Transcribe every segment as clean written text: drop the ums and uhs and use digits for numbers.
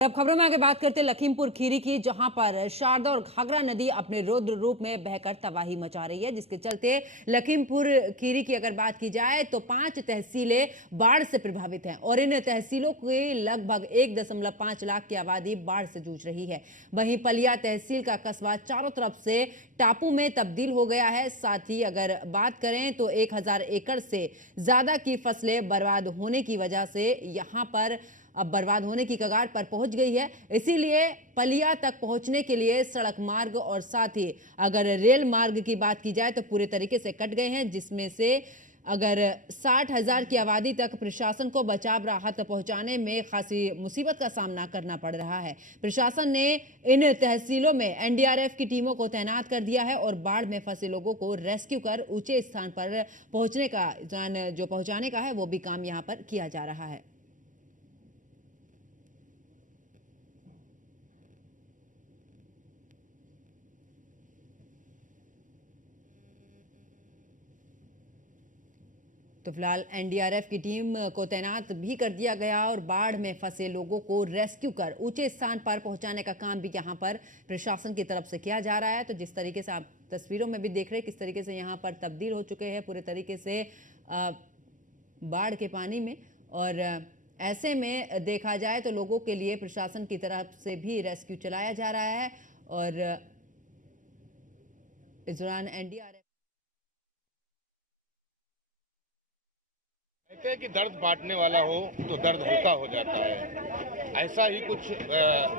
अब खबरों में आगे बात करते हैं लखीमपुर खीरी की, जहां पर शारदा और घाघरा नदी अपने रौद्र रूप में बहकर तबाही मचा रही है, जिसके चलते लखीमपुर खीरी की अगर बात की जाए तो 5 तहसीलें बाढ़ से प्रभावित हैं और इन तहसीलों की लगभग 1.5 लाख की आबादी बाढ़ से जूझ रही है। वहीं पलिया तहसील का कस्बा चारों तरफ से टापू में तब्दील हो गया है। साथ ही अगर बात करें तो 1000 एकड़ से ज्यादा की फसलें बर्बाद होने की वजह से यहां पर अब बर्बाद होने की कगार पर पहुंच गई है। इसीलिए पलिया तक पहुंचने के लिए सड़क मार्ग और साथ ही अगर रेल मार्ग की बात की जाए तो पूरे तरीके से कट गए हैं, जिसमें से अगर 60,000 की आबादी तक प्रशासन को बचाव राहत पहुंचाने में खासी मुसीबत का सामना करना पड़ रहा है। प्रशासन ने इन तहसीलों में एनडीआरएफ की टीमों को तैनात कर दिया है और बाढ़ में फंसे लोगों को रेस्क्यू कर ऊंचे स्थान पर पहुंचाने का है वो भी काम यहां पर किया जा रहा है। तो फिलहाल एनडीआरएफ की टीम को तैनात भी कर दिया गया और बाढ़ में फंसे लोगों को रेस्क्यू कर ऊंचे स्थान पर पहुंचाने का काम भी यहां पर प्रशासन की तरफ से किया जा रहा है। तो जिस तरीके से आप तस्वीरों में भी देख रहे हैं किस तरीके से यहां पर तब्दील हो चुके हैं पूरे तरीके से बाढ़ के पानी में, और ऐसे में देखा जाए तो लोगों के लिए प्रशासन की तरफ से भी रेस्क्यू चलाया जा रहा है। और इस दौरान एनडीआरएफ कहते हैं कि दर्द बांटने वाला हो तो दर्द हल्का हो जाता है। ऐसा ही कुछ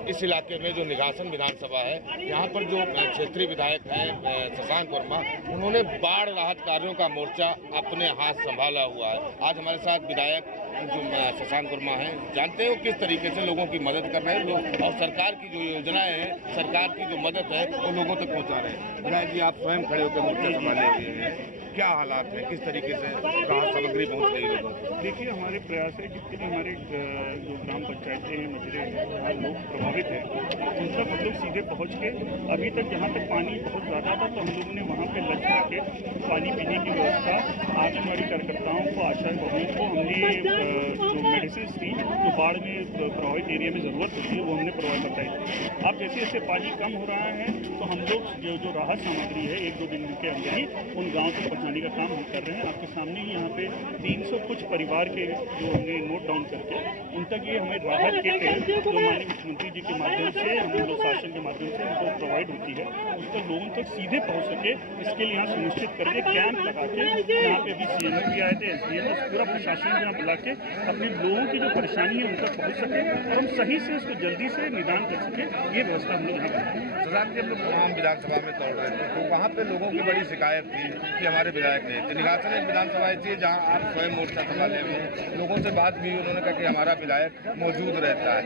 इस इलाके में जो निघासन विधानसभा है, यहाँ पर जो क्षेत्रीय विधायक हैं शशांक वर्मा, उन्होंने बाढ़ राहत कार्यों का मोर्चा अपने हाथ संभाला हुआ है। आज हमारे साथ विधायक जो शशांक वर्मा हैं, जानते हो किस तरीके से लोगों की मदद कर रहे हैं लोग और सरकार की जो योजनाएं हैं, सरकार की जो मदद है वो लोगों तक पहुँचा रहे हैं। विधायक जी, आप स्वयं खड़े होकर मोर्चा संभाले हुए हैं, क्या हालात हैं, किस तरीके से राहत सामग्री पहुँच रही है? देखिए, हमारे प्रयास है जितनी भी हमारे जो ग्राम पंचायतें हैं, मजरे हैं, जहाँ लोग प्रभावित हैं, उन तक हम लोग सीधे पहुँच के अभी तक जहाँ तक पानी बहुत ज़्यादा था तो हम लोगों ने वहाँ पे लग के पानी पीने की व्यवस्था आंगनबाड़ी कार्यकर्ताओं को, आशा बहुओं को हमने जो मेडिसिन थी जो बाढ़ में प्रभावित एरिया में ज़रूरत होती है वो हमने प्रोवाइड बताई। अब जैसे जैसे पानी कम हो रहा है तो हम लोग जो राहत सामग्री है 1-2 दिन के अंदर ही उन गाँव तक पहुँचाने का काम हम कर रहे हैं। आपके सामने ही यहाँ पे 300 कुछ परिवार के जो हमने नोट डाउन करके उन तक ये हमें राहत किट जो माननीय मुख्यमंत्री जी के माध्यम से हम लोग शासन के माध्यम से हमको प्रोवाइड होती है, उस पर लोगों तक सीधे पहुँच सके, इसके लिए यहाँ सुनिश्चित करके कैंप लगा के यहाँ पे अभी सीएमओ भी आए थे, एसडीएम, पूरा प्रशासन यहाँ बुला के अपने लोगों की जो परेशानी है उन तक पहुँच सके और हम सही से इसको जल्दी से निदान कर सके, ये व्यवस्था हम लोग यहाँ करें। शशांक, जब लोग तमाम विधानसभा में दौड़ रहे थे तो वहाँ पे लोगों की बड़ी शिकायत थी कि हमारे विधायक नहीं। निघासन एक विधानसभा ऐसी है जहाँ आप स्वयं मोर्चा संभाले हुए, लोगों से बात भी उन्होंने कहा कि हमारा विधायक मौजूद रहता है।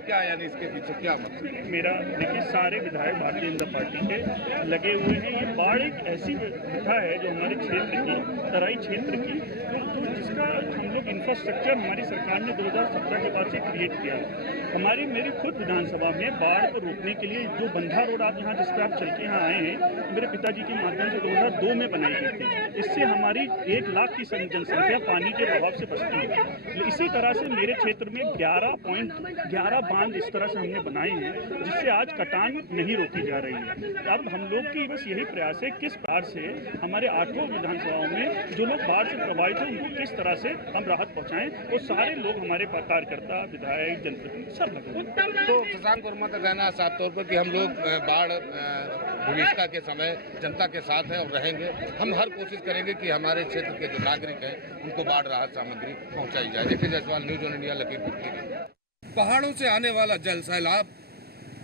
क्या यानी इसके पीछे क्या मतलब? मेरा देखिए, सारे विधायक भारतीय जनता पार्टी के लगे हुए हैं। ये बाढ़ एक ऐसी घटना है जो हमारे क्षेत्र की, तराई क्षेत्र की, जिसका हम लोग इंफ्रास्ट्रक्चर हमारी सरकार ने 2017 के बाद से क्रिएट किया है। मेरी खुद विधानसभा में बाढ़ को रोकने के लिए जो बंधा रोड आप यहाँ जिस पर आप चल के यहाँ आए हैं, मेरे पिताजी के माध्यम से 2002 में बनाई गई थी। इससे हमारी 1 लाख की जनसंख्या पानी के प्रभाव से बचती है। इसी तरह से मेरे क्षेत्र में 11 बांध इस तरह से हमने बनाए हैं जिससे आज कटान नहीं रोकी जा रही है। अब हम लोग की बस यही प्रयास है किस प्रकार से हमारे 8 विधानसभाओं में जो लोग बाढ़ से प्रभावित हैं उनको किस तरह से हम राहत पहुँचाएं, वो सारे लोग हमारे कार्यकर्ता, विधायक, जनप्रतिनिधि सब लगे। तो शशांक वर्मा का कहना है साफ तौर पर कि हम लोग बाढ़ भूमिष्ठा के समय जनता के साथ हैं और रहेंगे। हम हर कोशिश करेंगे कि हमारे क्षेत्र के जो नागरिक हैं उनको बाढ़ राहत सामग्री पहुंचाई जाए। देखिए Jaiswal, news on India, Lakhimpur Kheri. पहाड़ों से आने वाला जल सैलाब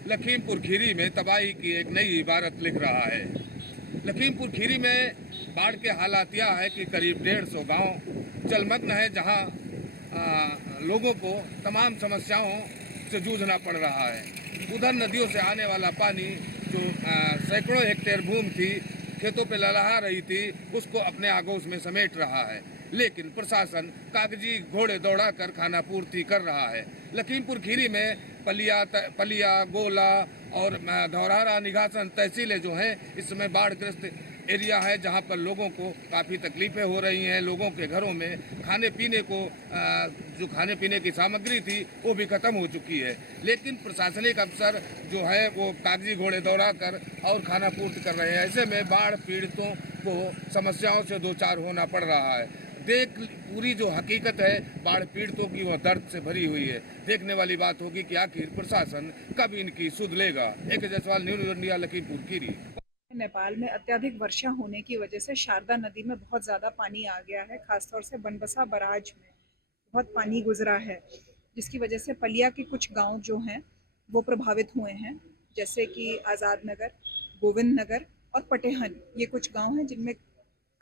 लखीमपुर खीरी में तबाही की एक नई इबारत लिख रहा है। लखीमपुर खीरी में बाढ़ के हालात यह है कि करीब 150 गाँव जलमग्न है, जहाँ लोगों को तमाम समस्याओं से जूझना पड़ रहा है। उधर नदियों से आने वाला पानी जो सैकड़ों हेक्टेयर भूमि थी, खेतों पे लहरा रही थी, उसको अपने आगोश में समेट रहा है। लेकिन प्रशासन कागजी घोड़े दौड़ाकर खाना पूर्ति कर रहा है। लखीमपुर खीरी में पलिया, गोला और धौरारा, निघासन तहसीलें जो हैं इस समय बाढ़ग्रस्त एरिया है जहां पर लोगों को काफ़ी तकलीफें हो रही हैं। लोगों के घरों में खाने पीने को जो खाने पीने की सामग्री थी वो भी ख़त्म हो चुकी है, लेकिन प्रशासनिक अफसर जो है वो कागजी घोड़े दौड़ा कर और खाना पूर्ति कर रहे हैं। ऐसे में बाढ़ पीड़ितों को समस्याओं से दो चार होना पड़ रहा है। पूरी जो हकीकत है बाढ़ पीड़ितों की वह दर्द से भरी हुई है। देखने वाली बात होगी कि आखिर प्रशासन कब इनकी सुध लेगा। AK Jaiswal, news India, Lakhimpur Kheri. Nepal में अत्यधिक वर्षा होने की वजह से शारदा नदी में बहुत ज़्यादा पानी आ गया है। खासतौर से बनबसा बराज में बहुत पानी गुजरा है, जिसकी वजह से पलिया के कुछ गांव जो हैं वो प्रभावित हुए हैं, जैसे कि आज़ाद नगर, गोविंद नगर और पटेहन। ये कुछ गांव हैं जिनमें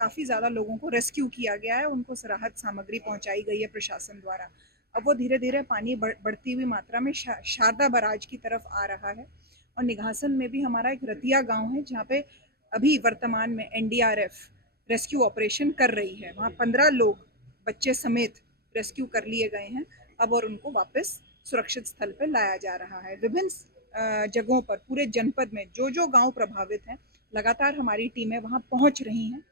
काफ़ी ज़्यादा लोगों को रेस्क्यू किया गया है, उनको राहत सामग्री पहुंचाई गई है प्रशासन द्वारा। अब वो धीरे धीरे पानी बढ़ती हुई मात्रा में शारदा बराज की तरफ आ रहा है। और निघासन में भी हमारा एक रतिया गांव है जहाँ पे अभी वर्तमान में NDRF रेस्क्यू ऑपरेशन कर रही है। वहाँ 15 लोग बच्चे समेत रेस्क्यू कर लिए गए हैं अब, और उनको वापस सुरक्षित स्थल पर लाया जा रहा है। विभिन्न जगहों पर पूरे जनपद में जो जो गांव प्रभावित हैं, लगातार हमारी टीमें वहाँ पहुँच रही हैं